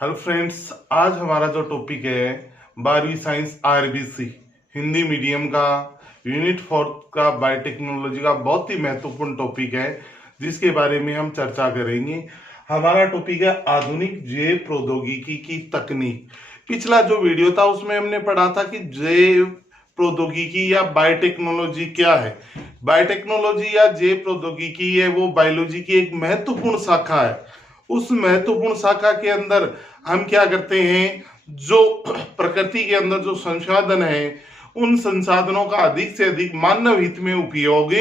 Hello friends, आज हमारा जो टॉपिक है 12वीं साइंस आरबीसी हिंदी मीडियम का यूनिट 4 का बायोटेक्नोलॉजी का बहुत ही महत्वपूर्ण टॉपिक है, जिसके बारे में हम चर्चा करेंगे। हमारा टॉपिक है आधुनिक जैव प्रौद्योगिकी की तकनीक। पिछला जो वीडियो था उसमें हमने पढ़ा था कि जैव प्रौद्योगिकी या बायोटेक्नोलॉजी क्या है। बायोटेक्नोलॉजी या जैव प्रौद्योगिकी है वो बायोलॉजी की एक महत्वपूर्ण शाखा है। उस महत्वपूर्ण शाखा के अंदर हम क्या करते हैं, जो प्रकृति के अंदर जो संसाधन है उन संसाधनों का अधिक से अधिक मानव हित में उपयोग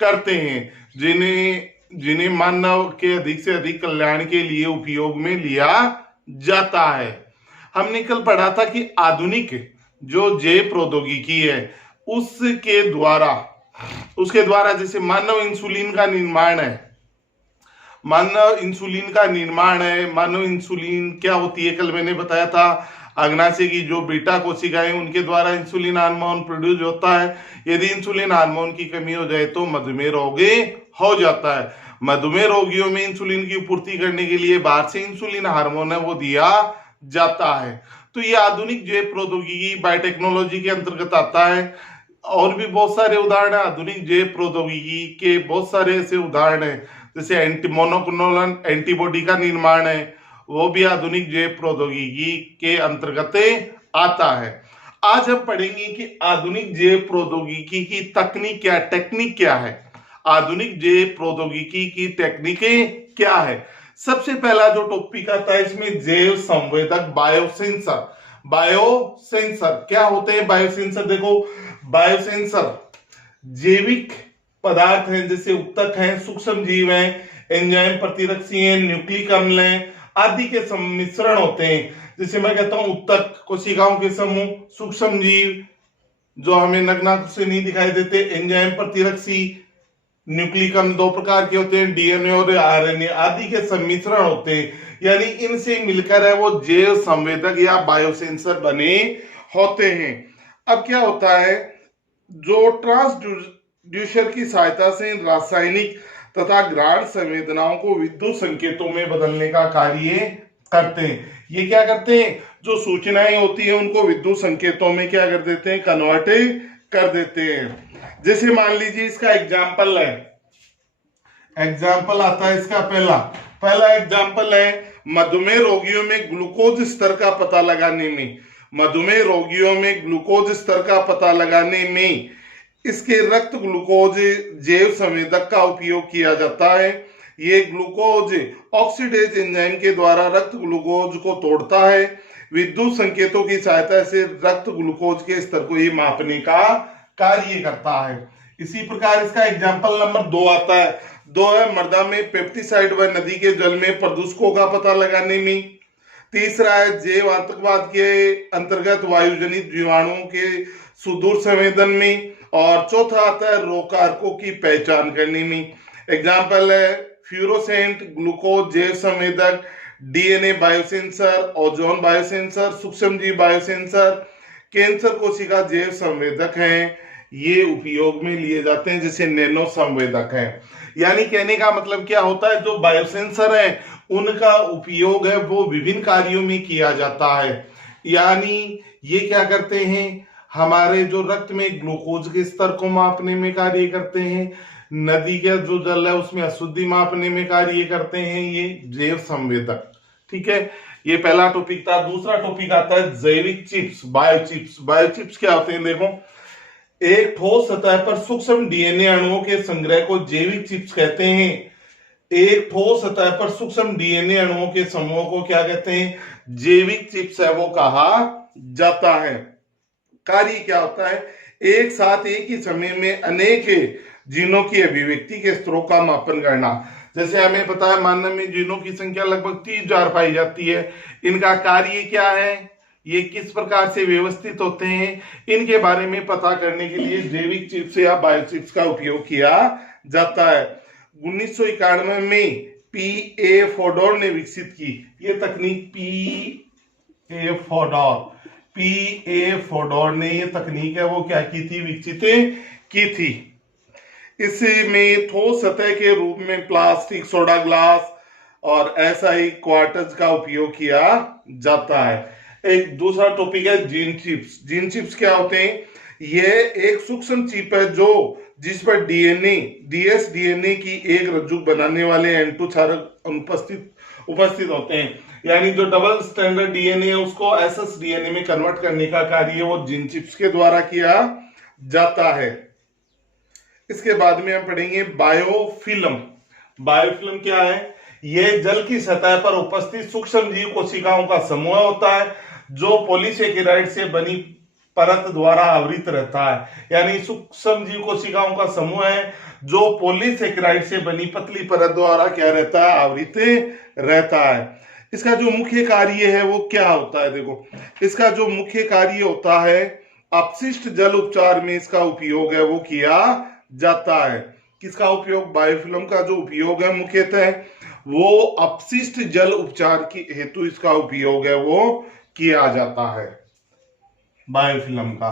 करते हैं, जिन्हें जिन्हें मानव के अधिक से अधिक कल्याण के लिए उपयोग में लिया जाता है। हमने कल पढ़ा था कि आधुनिक जो जैव प्रौद्योगिकी है उसके द्वारा जैसे मानव इंसुलिन का निर्माण है। मानव इंसुलिन क्या होती है, कल मैंने बताया था। अग्नाशय की जो बीटा कोशिकाएं उनके द्वारा इंसुलिन हार्मोन प्रोड्यूस होता है। यदि इंसुलिन हार्मोन की कमी हो जाए तो मधुमेह रोग हो जाता है। मधुमेह रोगियों में इंसुलिन की पूर्ति करने के लिए बाहर से इंसुलिन हार्मोन है वो दिया जाता है। तो ये आधुनिक जैव प्रौद्योगिकी बायोटेक्नोलॉजी के अंतर्गत आता है। और भी बहुत सारे उदाहरण है आधुनिक जैव प्रौद्योगिकी के, बहुत सारे ऐसे उदाहरण है जैसे मोनोक्लोनल एंटीबॉडी का निर्माण है, वो भी आधुनिक जैव प्रौद्योगिकी के अंतर्गत आता है। आज हम पढ़ेंगे कि आधुनिक जैव प्रौद्योगिकी की टेक्निक क्या है। आधुनिक जैव प्रौद्योगिकी की टेक्निकें क्या है। सबसे पहला जो टॉपिक आता है इसमें जैव संवेदक बायोसेंसर क्या होते हैं। बायोसेंसर देखो, बायोसेंसर जैविक पदार्थ हैं, जैसे उत्तक हैं, सूक्ष्म जीव हैं, एंजाइम प्रतिरक्षी हैं, न्यूक्लिक अम्ल हैं आदि के सम्मिश्रण होते हैं। जैसे मैं कहता हूं उत्तक कोशिकाओं के समूह, सूक्ष्म जीव जो हमें नग्न से नहीं दिखाई देते, एंजाइम प्रतिरक्षी, न्यूक्लिक अम्ल दो प्रकार के होते हैं, डीएनए और आरएनए आदि के सम्मिश्रण होते हैं। यानी इनसे मिलकर है वो जैव संवेदक या बायोसेंसर बने होते हैं। अब क्या होता है, जो ट्रांसड्यूसर की सहायता से रासायनिक तथा ग्राण संवेदनाओं को विद्युत संकेतों में बदलने का कार्य करते हैं। ये क्या करते हैं, जो सूचनाएं होती है उनको विद्युत संकेतों में क्या कर देते हैं, कन्वर्ट कर देते हैं। जैसे मान लीजिए इसका एग्जाम्पल आता है इसका पहला एग्जाम्पल है मधुमेह रोगियों में ग्लूकोज स्तर का पता लगाने में इसके रक्त ग्लूकोज जैव संवेदक का उपयोग किया जाता है। ये ग्लूकोज ऑक्सीडेज एंजाइम के द्वारा रक्त ग्लूकोज को तोड़ता है। विद्युत संकेतों की सहायता से रक्त ग्लूकोज के स्तर को ये मापने का कार्य करता है। इसी प्रकार इसका एग्जाम्पल नंबर 2 आता है। 2 है मृदा में पेप्टिसाइड व नदी के जल में प्रदूषकों का पता लगाने में। तीसरा है जैव आतंकवाद के अंतर्गत वायुजनित जीवाणुओं के सुदूर संवेदन में। और चौथा आता है रोग कारकों की पहचान करने में। एग्जाम्पल है फ्लोरोसेंट ग्लूकोज जैव संवेदक, डीएनए बायोसेंसर, ओजोन बायोसेंसर, सूक्ष्मजीव बायोसेंसर, कैंसर कोशिका जैव संवेदक हैं, ये उपयोग में लिए जाते हैं, जैसे नैनो संवेदक हैं। यानी कहने का मतलब क्या होता है, जो बायोसेंसर है उनका उपयोग है वो विभिन्न कार्यों में किया जाता है। यानी ये क्या करते हैं, हमारे जो रक्त में ग्लूकोज के स्तर को मापने में कार्य करते हैं, नदी का जो जल है उसमें अशुद्धि मापने में कार्य करते हैं ये जैव संवेदक। ठीक है, ये पहला टॉपिक था। दूसरा टॉपिक आता है जैविक चिप्स, बायोचिप्स क्या होते हैं। देखो, एक ठोस सतह पर सूक्ष्म डीएनए अणुओं के संग्रह को जैविक चिप्स कहते हैं। एक ठोस सतह पर सूक्ष्म डीएनए अणुओं के समूह को क्या कहते हैं, जैविक चिप्स है वो कहा जाता है। कार्य क्या होता है, एक साथ एक ही समय में अनेक जीनों की अभिव्यक्ति के स्तरों का मापन करना। जैसे हमें पता है मानव में जीनों की संख्या लगभग 30,000 पाई जाती है। इनका कार्य क्या है, ये किस प्रकार से व्यवस्थित होते हैं, इनके बारे में पता करने के लिए जैविक चिप्स या बायोचिप्स का उपयोग किया जाता है। 1991 में पी.ए. फोडोर ने विकसित की ये तकनीक। पी.ए. फोडोर ने ये तकनीक है वो क्या की थी, विकसित की थी। इसमें ठोस सतह के रूप में प्लास्टिक, सोडा ग्लास और SI क्वार्टज का उपयोग किया जाता है। एक दूसरा टॉपिक है जीन चिप्स। जीन चिप्स क्या होते हैं? ये एक सूक्ष्म चिप है जो जिस पर डीएनए की एक रज्जु बनाने वाले एंटू क्षारक उपस्थित होते हैं। यानी जो डबल स्टैंडर्ड डीएनए है उसको एसएस डीएनए में कन्वर्ट करने का कार्य वो जीन चिप्स के द्वारा किया जाता है। इसके बाद में हम पढ़ेंगे बायोफिल्म। बायोफिल्म क्या है? यह जल की सतह पर उपस्थित सूक्ष्म जीव कोशिकाओं का समूह होता है जो पॉलीसेकेराइड से बनी परत द्वारा आवृत रहता है। यानी सूक्ष्म जीव कोशिकाओं का समूह है जो पॉलीसेकेराइड से बनी पतली परत द्वारा क्या रहता है? आवृत रहता है। इसका जो मुख्य कार्य है वो क्या होता है? देखो, इसका जो मुख्य कार्य होता है, अपशिष्ट जल उपचार में इसका उपयोग है वो किया जाता है। किसका उपयोग? बायोफिल्म का जो उपयोग है मुख्यतः वो अपशिष्ट जल उपचार की हेतु इसका उपयोग है वो किया जाता है बायोफिल्म का।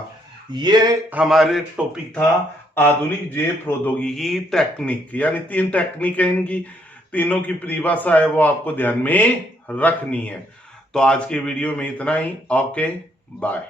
ये हमारे टॉपिक था आधुनिक जैव प्रौद्योगिकी टेक्निक, यानी 3 टेक्निक है, इनकी तीनों की परिभाषा है वो आपको ध्यान में रखनी है। तो आज के वीडियो में इतना ही। Okay, bye.